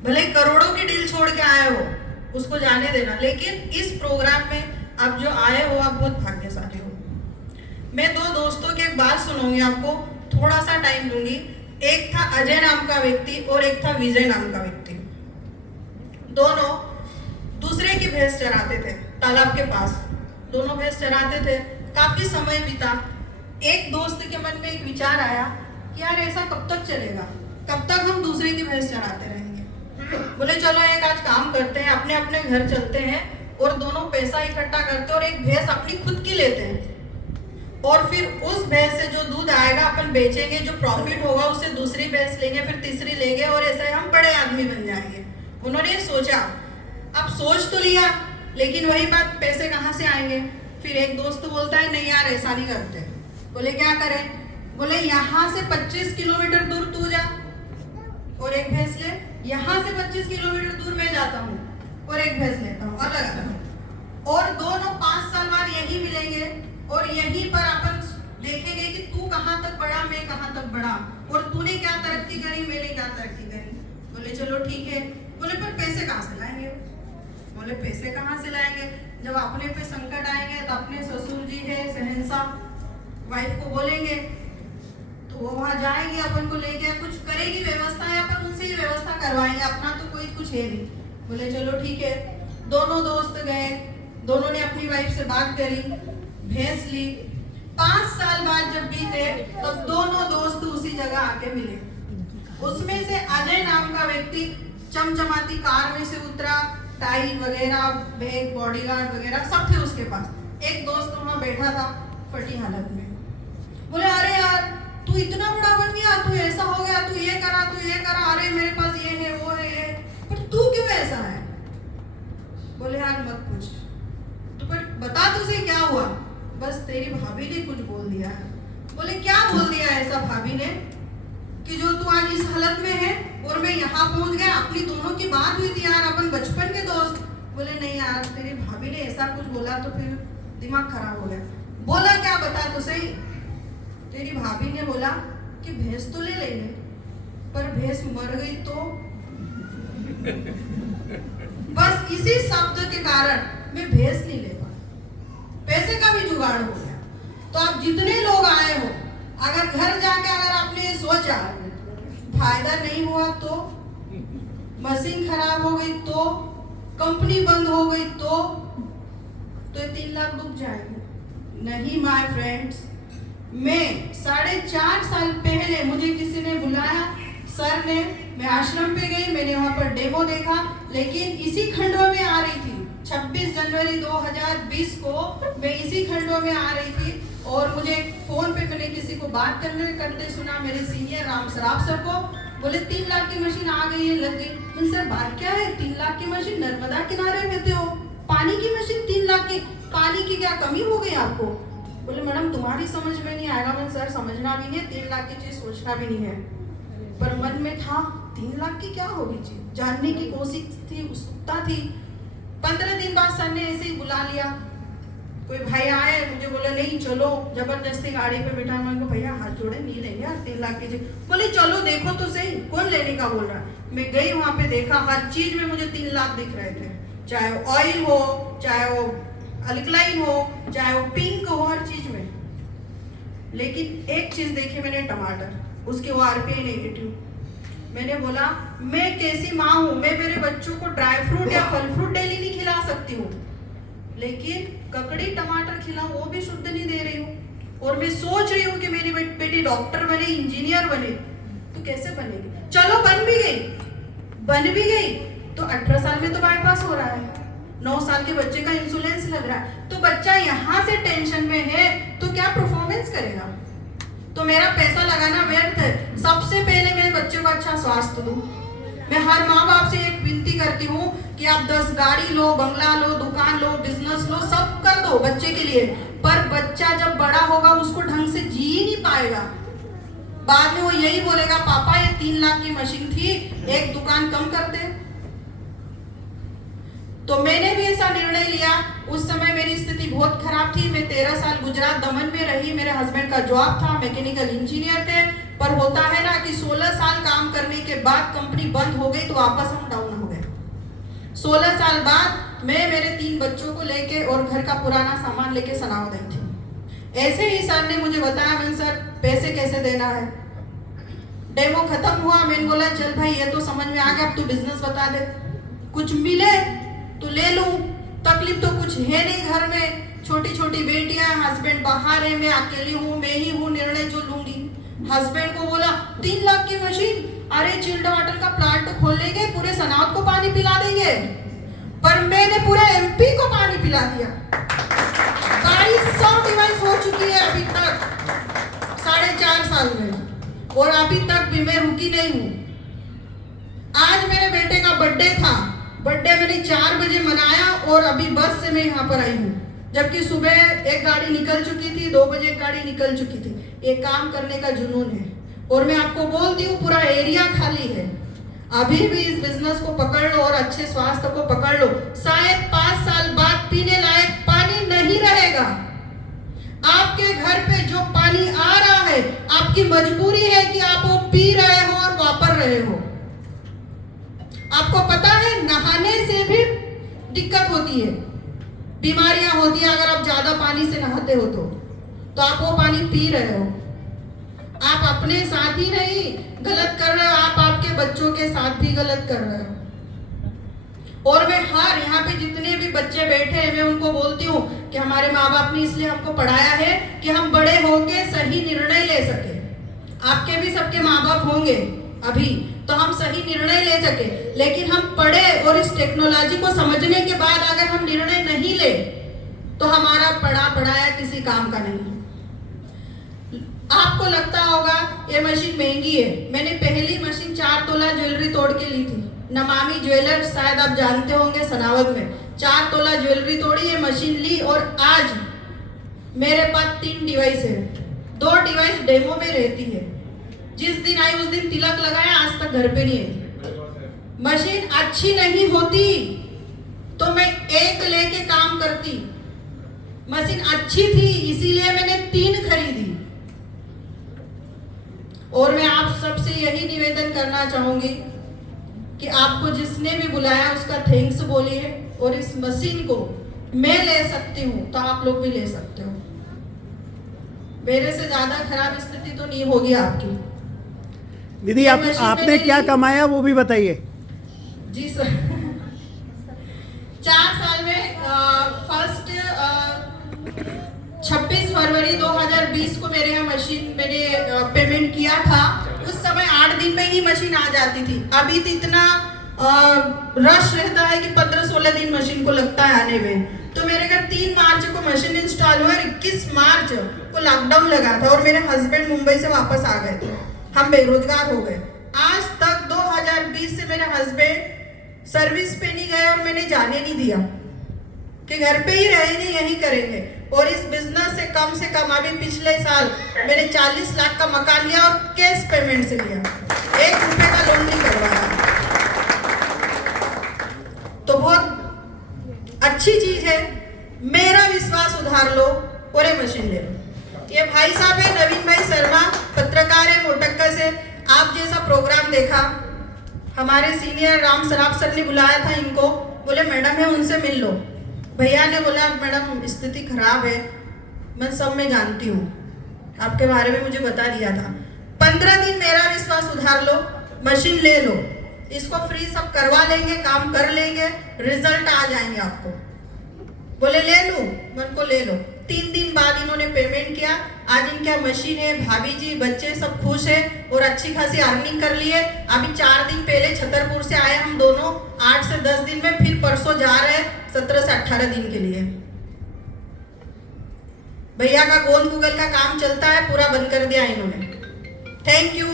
भले करोड़ों की डील छोड़ के आए हो, उसको जाने देना, लेकिन इस प्रोग्राम में आप जो आए हो आप बहुत भाग्यशाली हो। मैं दो दोस्तों की एक बात सुनाऊंगी आपको, थोड़ा सा टाइम दूंगी। एक था अजय नाम का व्यक्ति और एक था विजय नाम का व्यक्ति। दोनों दूसरे की भैंस चराते थे तालाब के पास। दोनों भैंस चराते थे, काफी समय बीता। एक दोस्त के मन में एक विचार आया कि यार ऐसा कब तक चलेगा, कब तक हम दूसरे की भैंस चराते रहेंगे। बोले चलो एक आज काम करते हैं, अपने अपने घर चलते हैं और दोनों पैसा इकट्ठा करते हैं और एक भैंस अपनी खुद की लेते हैं, और फिर उस भैंस से जो दूध आएगा अपन बेचेंगे, जो प्रॉफिट होगा उससे दूसरी भैंस लेंगे, फिर तीसरी लेंगे, और ऐसे हम बड़े आदमी बन जाएंगे। उन्होंने सोचा। अब सोच तो लिया, लेकिन वही बात, पैसे कहाँ से आएंगे। फिर एक दोस्त बोलता है नहीं यार ऐसा नहीं करते। बोले क्या करें। बोले यहाँ से 25 किलोमीटर दूर तू जा और एक भैंस ले, यहाँ से 25 किलोमीटर दूर मैं जाता हूँ और एक भैंस लेता हूँ अलग अलग, और दोनों 5 साल बाद यही मिलेंगे और यहीं पर अपन देखेंगे कि तू कहाँ तक बढ़ा, मैं कहाँ तक बढ़ा, और तूने क्या तरक्की करी, मैंने क्या तरक्की करी। बोले चलो ठीक है। बोले पर पैसे कहाँ से लाएंगे। बोले पैसे कहाँ से लाएंगे, जब अपने पे संकट आएंगे तो अपने ससुर जी है शहंशाह, वाइफ को बोलेंगे तो वो वहाँ जाएंगे, अपन को लेके कुछ करेगी व्यवस्था, या अपन उनसे ही व्यवस्था करवाएंगे, अपना तो कोई कुछ है नहीं। बोले चलो ठीक है। दोनों दोस्त गए, दोनों ने अपनी वाइफ से बात करी, भैंस ली। 5 साल बाद जब बीते तब दोनों दोस्त उसी जगह आके मिले। उसमें से अजय नाम का व्यक्ति चमचमाती कार में से उतरा, टाई वगैरह, बैग, बॉडीगार्ड वगैरह सब थे उसके पास। एक दोस्त वहां बैठा था फटी हालत में। बोले अरे यार तू इतना बड़ा बन गया, तू ऐसा हो गया, तू ये करा, तू ये करा, अरे मेरे पास ये है वो है ये, पर तू क्यों ऐसा है। बोले यार मत पूछ, तो पर बता तुझे क्या हुआ। बस तेरी भाभी ने कुछ बोल दिया है। बोले क्या बोल दिया ऐसा भाभी ने कि जो तू आज इस हालत में है और मैं यहाँ पहुंच गया। अपनी दोनों की बात हुई थी यार, अपन बचपन के दोस्त। बोले नहीं यार तेरी भाभी ने ऐसा कुछ बोला तो फिर दिमाग खराब हो गया। बोला क्या बता तो सही। तेरी भाभी ने बोला कि भैंस तो ले लेंगे, पर भैंस मर गई तो। बस इसी शब्द के कारण मैं भैंस नहीं ले पाया, पैसे का भी जुगाड़ हो गया। तो आप जितने लोग आए हो, अगर घर जाके अगर आपने सोचा फायदा नहीं हुआ तो, मशीन खराब हो गई तो, कंपनी बंद हो गई तो 3 लाख डूब जाएंगे। नहीं माय फ्रेंड्स, मैं 4.5 साल पहले मुझे किसी ने बुलाया, सर ने, मैं आश्रम पे गई, मैंने वहां पर डेमो देखा, लेकिन इसी खंडवा में आ रही थी। 26 जनवरी 2020 को मैं इसी खंडवा में आ रही थी, और मुझे फोन पे मैंने किसी को बात करते सुना, मेरे सीनियर राम सराफ सर को। बोले 3 लाख की मशीन आ गई है, लग गई। सर बात क्या है, 3 लाख की मशीन, नर्मदा किनारे रहते हो, पानी की मशीन 3 लाख की, पानी की क्या कमी हो गई आपको। बोले मैडम तुम्हारी समझ में नहीं आएगा। मैं सर समझना भी नहीं है, 3 लाख की चीज सोचना भी नहीं है, पर मन में था 3 लाख की क्या होगी चीज, जानने की कोशिश थी, उत्सुकता थी। 15 दिन बाद सर ने ऐसे ही बुला लिया। कोई भाई आए, मुझे बोले नहीं चलो, जबरदस्ती गाड़ी पे बिठा। मैं भैया हाथ जोड़े नहीं लेंगे यार 3 लाख की चीज। बोले चलो देखो तो सही, कौन लेने का बोल रहा है। मैं गई वहां पे, देखा हर चीज में मुझे 3 लाख दिख रहे थे, चाहे वो ऑयल हो, चाहे वो अल्कलाइन हो, चाहे वो पिंक हो, हर चीज में। लेकिन एक चीज देखी मैंने, टमाटर, उसके वो आरपीआई नेगेटिव। मैंने बोला मैं कैसी माँ हूँ, मैं मेरे बच्चों को ड्राई फ्रूट या फल फ्रूट डेली नहीं खिला सकती हूँ, लेकिन ककड़ी टमाटर खिलाऊं वो भी शुद्ध नहीं दे रही हूँ। और मैं सोच रही हूँ कि मेरी बेटी डॉक्टर बने, इंजीनियर बने, तो कैसे बनेगी। चलो बन भी गई तो 18 साल में तो बाईपास हो रहा है, 9 साल के बच्चे का इंसुलेंस लग रहा है, तो बच्चा यहाँ से टेंशन में है तो क्या परफॉर्मेंस करेगा। तो मेरा पैसा लगाना व्यर्थ है। सबसे पहले मेरे बच्चे को अच्छा स्वास्थ्य दूं। मैं हर माँ बाप से एक विनती करती हूँ कि आप 10 गाड़ी लो, बंगला लो, दुकान लो, बिजनेस लो, सब कर दो बच्चे के लिए, पर बच्चा जब बड़ा होगा उसको ढंग से जी ही नहीं पाएगा। बाद में वो यही बोलेगा पापा ये 3 लाख की मशीन थी, एक दुकान कम कर दे। तो मैंने भी ऐसा निर्णय लिया। उस समय मेरी स्थिति बहुत खराब थी। मैं 13 साल गुजरात दमन में रही। मेरे हस्बैंड का जॉब था, मैकेनिकल इंजीनियर थे, पर होता है ना कि 16 साल काम करने के बाद कंपनी बंद हो गई तो वापस हम 16 साल बाद मैं मेरे 3 बच्चों को लेके और घर का पुराना सामान लेके सनाव गई थी। ऐसे ही सर ने मुझे बताया, मैंने सर पैसे कैसे देना है। डेमो खत्म हुआ, मैंने बोला चल भाई ये तो समझ में आ गया, अब तू बिजनेस बता दे, कुछ मिले तो ले लूं, तकलीफ तो कुछ है नहीं घर में, छोटी छोटी बेटियां, हस्बैंड बाहर है, मैं अकेली हूँ, मैं ही हूँ निर्णय जो लूंगी। हस्बैंड को बोला 3 लाख की मशीन, अरे चिल्ड वाटर का प्लांट खोल लेंगे, पूरे सनाउत को पानी पिला देंगे। पर मैंने पूरे एमपी को पानी पिला दिया। 2200 डिवाइस हो चुकी है अभी तक 4.5 साल में, और अभी तक भी मैं रुकी नहीं हूँ। आज मेरे बेटे का बर्थडे था, बर्थडे मैंने 4 बजे मनाया और अभी बस से मैं यहाँ पर आई हूँ, जबकि सुबह एक गाड़ी निकल चुकी थी, 2 बजे एक गाड़ी निकल चुकी थी। ये काम करने का जुनून है, और मैं आपको बोलती हूँ पूरा एरिया खाली है। अभी भी इस बिजनेस को पकड़ लो और अच्छे स्वास्थ्य को पकड़ लो, शायद 5 साल बाद पीने लायक पानी नहीं रहेगा। आपके घर पे जो पानी आ रहा है, आपकी मजबूरी है कि आप वो पी रहे हो और वापर रहे हो। आपको पता है नहाने से भी दिक्कत होती है, बीमारियां होती है अगर आप ज्यादा पानी से नहाते हो तो आप वो पानी पी रहे हो। आप अपने साथ ही नहीं गलत कर रहे हो, आप आपके बच्चों के साथ भी गलत कर रहे हो। और मैं हर यहाँ पे जितने भी बच्चे बैठे हैं, मैं उनको बोलती हूँ कि हमारे माँ बाप ने इसलिए हमको पढ़ाया है कि हम बड़े होके सही निर्णय ले सके। आपके भी सबके माँ बाप होंगे अभी, तो हम सही निर्णय ले सके। लेकिन हम पढ़े और इस टेक्नोलॉजी को समझने के बाद अगर हम निर्णय नहीं ले तो हमारा पढ़ाया किसी काम का नहीं। आपको लगता होगा ये मशीन महंगी है। मैंने पहली मशीन 4 तोला ज्वेलरी तोड़ के ली थी, नमामि ज्वेलर्स, शायद आप जानते होंगे सनावद में। 4 तोला ज्वेलरी तोड़ी, ये मशीन ली, और आज मेरे पास 3 डिवाइस है। 2 डिवाइस डेमो में रहती है। जिस दिन आई उस दिन तिलक लगाया, आज तक घर पे नहीं है। मशीन अच्छी नहीं होती तो मैं एक लेके काम करती। मशीन अच्छी थी इसीलिए मैंने 3 खरीदी। और मैं आप सबसे यही निवेदन करना चाहूंगी कि आपको जिसने भी बुलाया उसका थैंक्स बोलिए, और इस मशीन को मैं ले सकती हूँ तो आप लोग भी ले सकते हो। मेरे से ज्यादा खराब स्थिति तो नहीं होगी आपकी। दीदी आपने क्या कमाया वो भी बताइए। जी सर, 4 साल में फर्स्ट 26 फरवरी 2020 को मेरे यहाँ मशीन मैंने पेमेंट किया था। उस समय 8 दिन में ही मशीन आ जाती थी। अभी तो इतना रश रहता है कि 15-16 दिन मशीन को लगता है आने में। तो मेरे घर 3 मार्च को मशीन इंस्टॉल हुआ, 21 मार्च को लॉकडाउन लगा था और मेरे हस्बैंड मुंबई से वापस आ गए थे, हम बेरोजगार हो गए। आज तक 2020 से मेरे हस्बैंड सर्विस पे नहीं गए और मैंने जाने नहीं दिया कि घर पे ही रहेंगे, यही करेंगे। और इस बिजनेस से कम अभी पिछले साल मैंने 40 लाख का मकान लिया और कैश पेमेंट से लिया, 1 रुपए का लोन नहीं करवाया। तो बहुत अच्छी चीज है। मेरा विश्वास उधार लो और ये मशीन ले लो। ये भाई साहब है नवीन भाई शर्मा, पत्रकार है मोटक्का से। आप जैसा प्रोग्राम देखा, हमारे सीनियर राम सराफ सर ने बुलाया था इनको, बोले मैडम है उनसे मिल लो। भैया ने बोला मैडम स्थिति खराब है, मैं सब में जानती हूँ, आपके बारे में मुझे बता दिया था। 15 दिन मेरा विश्वास उधार लो, मशीन ले लो, इसको फ्री सब करवा लेंगे, काम कर लेंगे, रिजल्ट आ जाएंगे आपको। बोले ले लूं, मन को ले लो। 3 दिन बाद इन्होंने पेमेंट किया। आज इनका मशीन है, भाभी जी बच्चे सब खुश है और अच्छी खासी अर्निंग कर लिए। अभी 4 दिन पहले छतरपुर से आए हम दोनों, 8 से 10 दिन में, फिर परसों जा रहे हैं 17 से 18 दिन के लिए। भैया का गोल गूगल का काम चलता है, पूरा बंद कर दिया इन्होंने। Thank you.